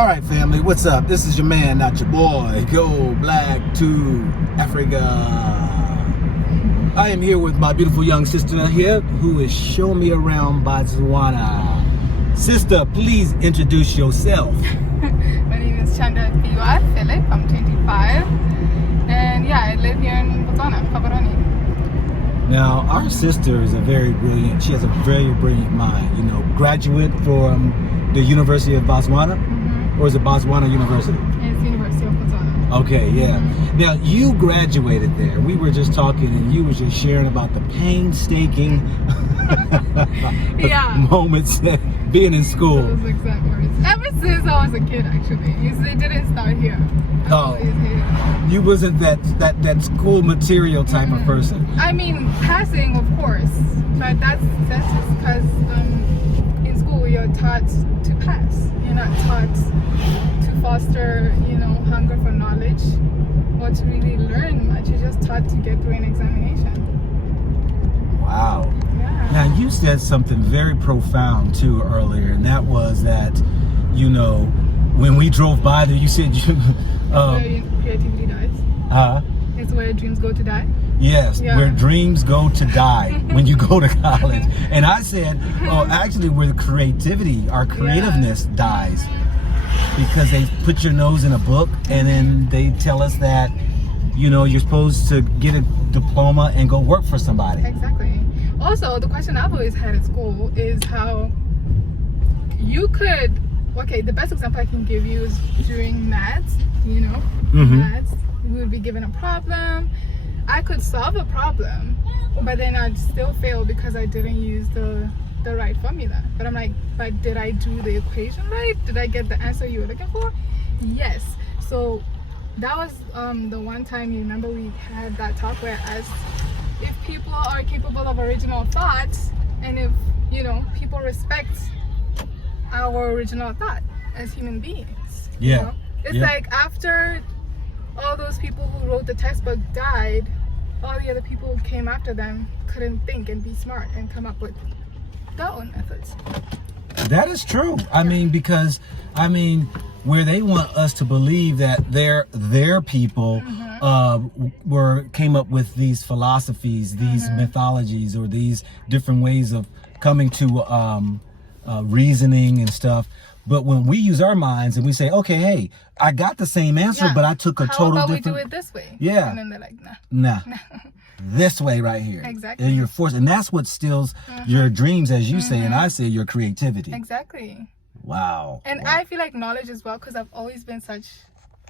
All right, family, what's up? This is your man, not your boy. Go black to Africa. I am here with my beautiful young sister here who is showing me around Botswana. Sister, please introduce yourself. My name is Chanda Philip. I'm 25. And yeah, I live here in Botswana, Gaborone. Now, our sister is she has a very brilliant mind. You know, graduate from the University of Botswana. Or is it Botswana University? It's University of Botswana. Okay, yeah. Now, you graduated there. We were just talking and you were just sharing about the painstaking moments being in school. Those exact words. Ever since I was a kid, actually. It didn't start here. I always hated it. You wasn't that school material type of person. I mean, passing, of course. But that's just because in school you're taught to pass. You're not taught to foster, hunger for knowledge or to really learn much. You're just taught to get through an examination. Wow. Yeah. Now, you said something very profound too earlier, and that was that, when we drove by there, you said you... where creativity dies. It's where dreams go to die. Yes, where dreams go to die when you go to college. And I said, actually where the our creativeness dies. Because they put your nose in a book and then they tell us that, you're supposed to get a diploma and go work for somebody. Exactly. Also, the question I've always had at school is how you could, the best example I can give you is during maths, maths. We would be given a problem. I could solve a problem, but then I'd still fail because I didn't use the right formula. But I'm like, but did I do the equation right? Did I get the answer you were looking for? Yes. So that was the one time, you remember, we had that talk where I asked if people are capable of original thought, and if people respect our original thought as human beings. It's like after all those people who wrote the textbook died, all the other people who came after them couldn't think and be smart and come up with their own methods. That is true. Because where they want us to believe that their people came up with these philosophies, these mythologies, or these different ways of coming to reasoning and stuff. But when we use our minds and we say, okay, hey, I got the same answer, but I took a total different... How about we do it this way? Yeah. And then they're like, nah. This way right here. Exactly. And you're forced, and that's what steals your dreams, as you say, and I say your creativity. Exactly. Wow. And I feel like knowledge as well, because I've always been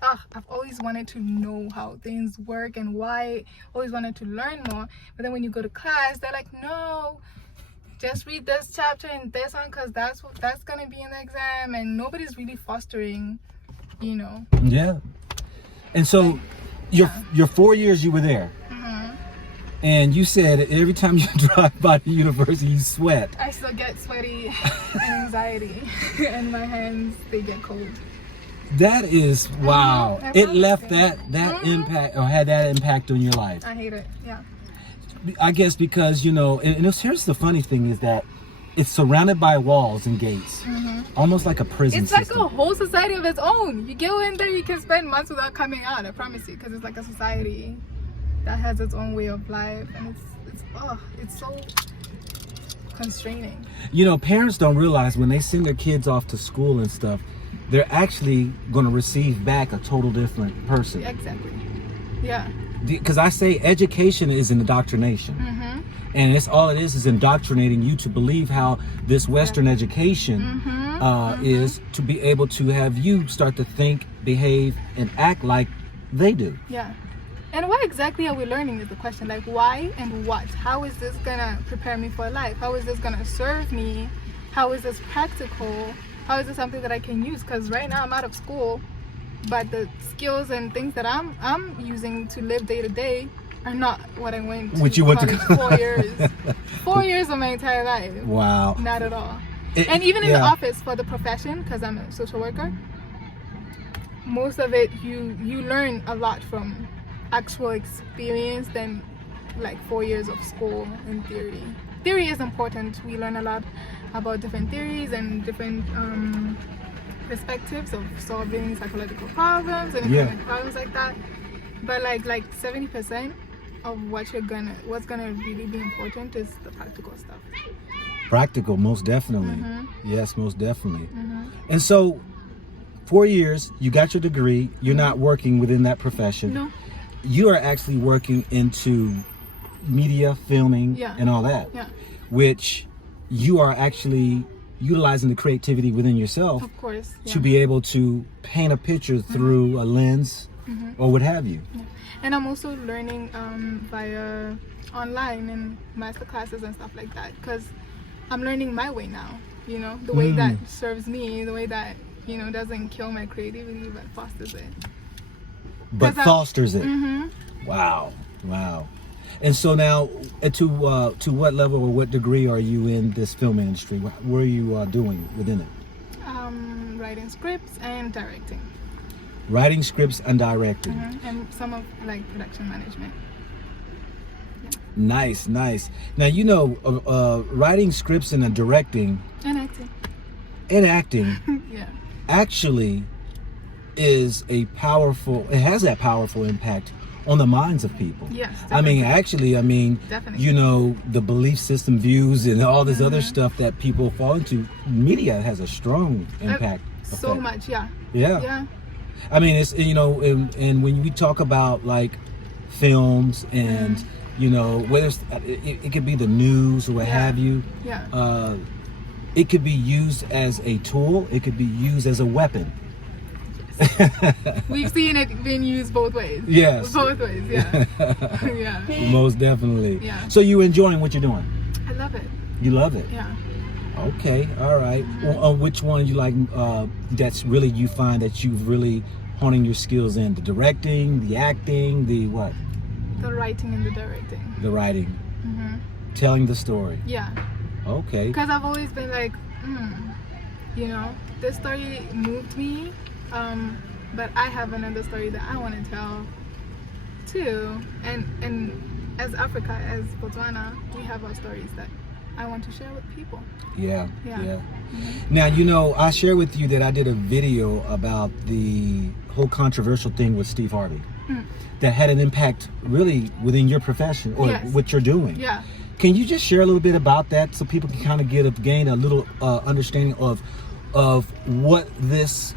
I've always wanted to know how things work and why. Always wanted to learn more. But then when you go to class, they're like, no, just read this chapter and this one, because that's going to be in the exam. And nobody's really fostering, Yeah. And so your 4 years you were there. And you said every time you drive by the university, you sweat. I still get sweaty and anxiety. And my hands, they get cold. That is, wow. It left that impact, or had that impact on your life. I hate it, yeah. I guess because, here's the funny thing is that it's surrounded by walls and gates. Almost like a prison system. It's like a whole society of its own. You go in there, you can spend months without coming out, I promise you, because it's like a society that has its own way of life, and it's so constraining. Parents don't realize when they send their kids off to school and stuff, they're actually going to receive back a total different person. Exactly. Yeah. Because I say education is indoctrination. And all it is indoctrinating you to believe how this Western education is, to be able to have you start to think, behave, and act like they do. Yeah. And what exactly are we learning is the question. Like, why and what? How is this gonna prepare me for life? How is this gonna serve me? How is this practical? How is this something that I can use? Because right now I'm out of school, but the skills and things that I'm using to live day to day are not what I went to. Which you went to 4 years. 4 years of my entire life. Wow. Not at all. And even in the office for the profession, because I'm a social worker, most of it you learn a lot from actual experience than like 4 years of school and theory. Theory is important. We learn a lot about different theories and different perspectives of solving psychological problems and economic problems like that. But like 70% of what's gonna really be important is the practical stuff. Practical, most definitely. Yes, most definitely. And so 4 years, you got your degree, you're not working within that profession. No. You are actually working into media, filming, and all that, which you are actually utilizing the creativity within yourself, of course, to be able to paint a picture through a lens or what have you. And I'm also learning via online and master classes and stuff like that, because I'm learning my way now, you know, the way that serves me, the way that, you know, doesn't kill my creativity but fosters it. But fosters it. Wow. And so now, to what level or what degree are you in this film industry? What are you doing within it? Writing scripts and directing. Writing scripts and directing. And some of like production management. Nice. Now, you know, writing scripts and directing. And acting. Yeah. Actually has that powerful impact on the minds of people. Yes, definitely. Definitely. You know, the belief system views and all this other stuff that people fall into, media has a strong impact. So much, yeah. I mean, it's, you know, and when we talk about like films and, you know, whether it could be the news or what have you, it could be used as a tool, it could be used as a weapon. We've seen it being used both ways. Yes. Both ways, yeah. Most definitely. Yeah. So you enjoying what you're doing? I love it. You love it? Yeah. Okay, all right. Well, which one you like that's really, you find that you've really honing your skills in? The directing, the acting, the what? The writing and the directing. The writing. Telling the story. Yeah. Okay. Because I've always been like, you know, this story moved me, but I have another story that I want to tell too. And as Africa, as Botswana, we have our stories that I want to share with people. Yeah. Now, you know, I shared with you that I did a video about the whole controversial thing with Steve Harvey that had an impact really within your profession or what you're doing. Yeah. Can you just share a little bit about that so people can kind of gain a little understanding of what this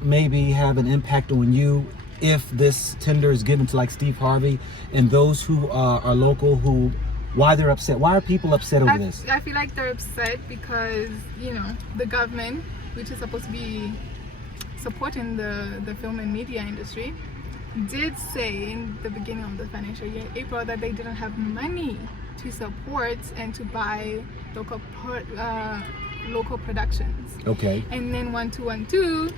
maybe have an impact on you if this tender is given to like Steve Harvey and those who are local, who, why they're upset? Why are people upset over this? I feel like they're upset because, you know, the government, which is supposed to be supporting the film and media industry, did say in the beginning of the financial year, April, that they didn't have money to support and to buy local productions. Okay. And then 1212,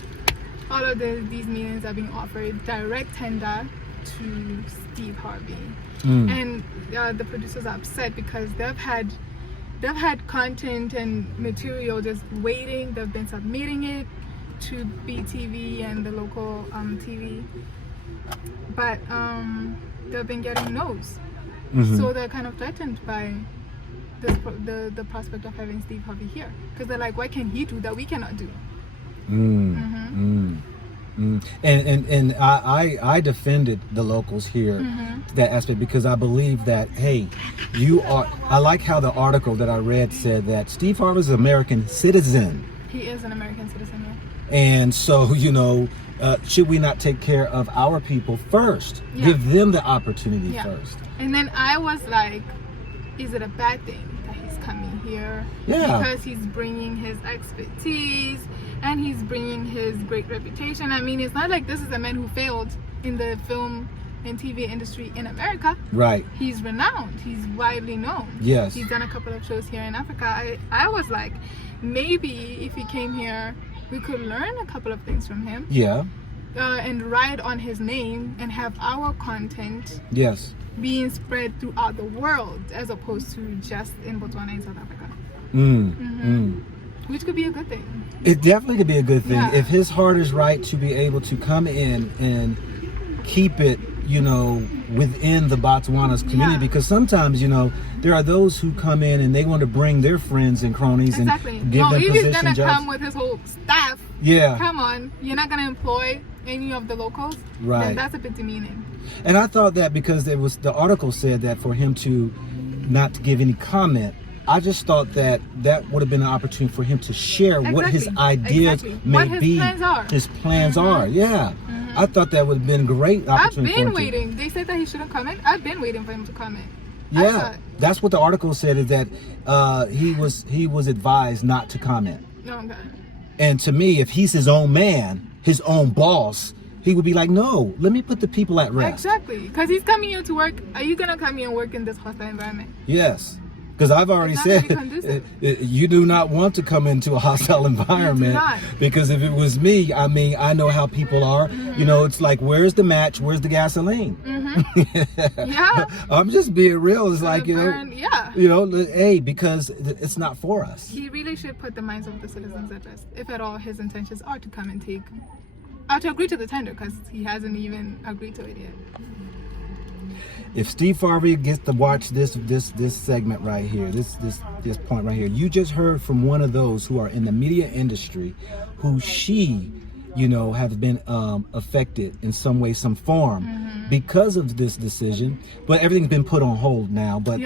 all of these millions are being offered direct tender to Steve Harvey. And the producers are upset because they've had content and material just waiting. They've been submitting it to BTV and the local TV, but they've been getting no's. So they're kind of threatened by the prospect of having Steve Harvey here, because they're like, why can he do that we cannot do? And I defended the locals here, that aspect, because I believe that, hey, I like how the article that I read said that Steve Harvey is an American citizen. He is an American citizen, yeah. And so, you know, should we not take care of our people first? Give them the opportunity first. And then I was like, is it a bad thing that he's coming here? Because he's bringing his expertise and he's bringing his great reputation. I mean, it's not like this is a man who failed in the film and TV industry in America. Right. He's renowned. He's widely known. Yes. He's done a couple of shows here in Africa. I was like, maybe if he came here, we could learn a couple of things from him. Yeah. And ride on his name and have our content being spread throughout the world, as opposed to just in Botswana and South Africa. Which could be a good thing. It definitely could be a good thing if his heart is right to be able to come in and keep it, you know, within the Botswana's community, Yeah. because sometimes, you know, there are those who come in and they want to bring their friends and cronies Exactly. and give No, them if he's position gonna jobs. come with his whole staff, Yeah. come on, you're not gonna employ any of the locals. Right. Then that's a bit demeaning. And I thought that because the article said that for him to not to give any comment, I just thought that would have been an opportunity for him to share what his ideas may what his be. plans are. His plans are, yeah. I thought that would have been a great I've opportunity been for him to. waiting. They said that he shouldn't comment. I've been waiting for him to comment. Yeah, that's what the article said, is that he was advised not to comment. No, okay. And to me, if he's his own man, his own boss, he would be like, no, let me put the people at rest. Exactly. Because he's coming here to work. Are you going to come here and work in this hostile environment? Yes. Because I've already It's not said gonna be conducive. you do not want to come into a hostile environment. not. Because if it was me, I mean, I know how people are. You know, it's like, where's the match? Where's the gasoline? Yeah. I'm just being real. It's like, yeah. hey, because it's not for us. He really should put the minds of the citizens at rest, if at all his intentions are to come and take, to agree to the tender, because he hasn't even agreed to it yet. If Steve Harvey gets to watch this segment right here, this point right here, you just heard from one of those who are in the media industry, who she, have been affected in some way, some form, because of this decision. But everything's been put on hold now. But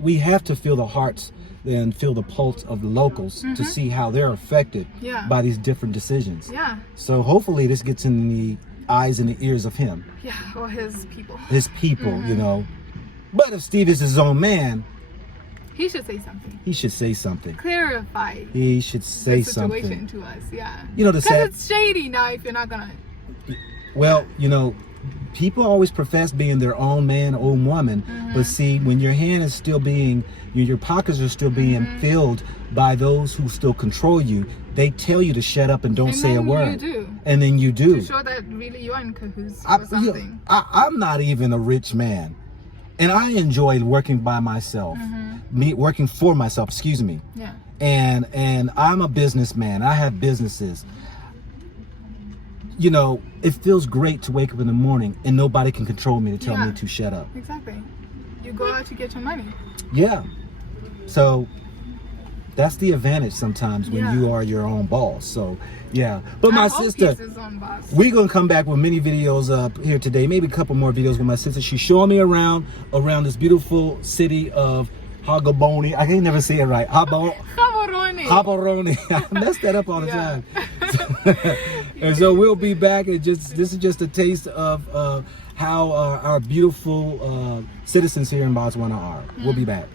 we have to feel the hearts and feel the pulse of the locals to see how they're affected by these different decisions. Yeah. So hopefully this gets in the eyes and the ears of him. Yeah, or his people. His people, But if Steve is his own man, he should say something. he should say something. Clarify He should say the situation something. to us, yeah. The sad. Because it's shady now if you're not gonna. Well, people always profess being their own man, own woman, but see, when your hand is still being, your pockets are still being filled by those who still control you, they tell you to shut up and don't say a word. You do. And then you do. To show that really you're in cahoots or something. I'm not even a rich man, and I enjoy working by myself, working for myself. Excuse me. Yeah. And I'm a businessman. I have businesses. It feels great to wake up in the morning and nobody can control me to tell me to shut up. Exactly. You go out to get your money. Yeah. So that's the advantage sometimes when you are your own boss. So yeah. But my sister, he's his own boss. we're gonna come back with many videos up here today, maybe a couple more videos with my sister. She's showing me around this beautiful city of Hagaboni. I can never say it right. Habaroni. I mess that up all the time. And so we'll be back, and this is just a taste of how our beautiful citizens here in Botswana are. We'll be back.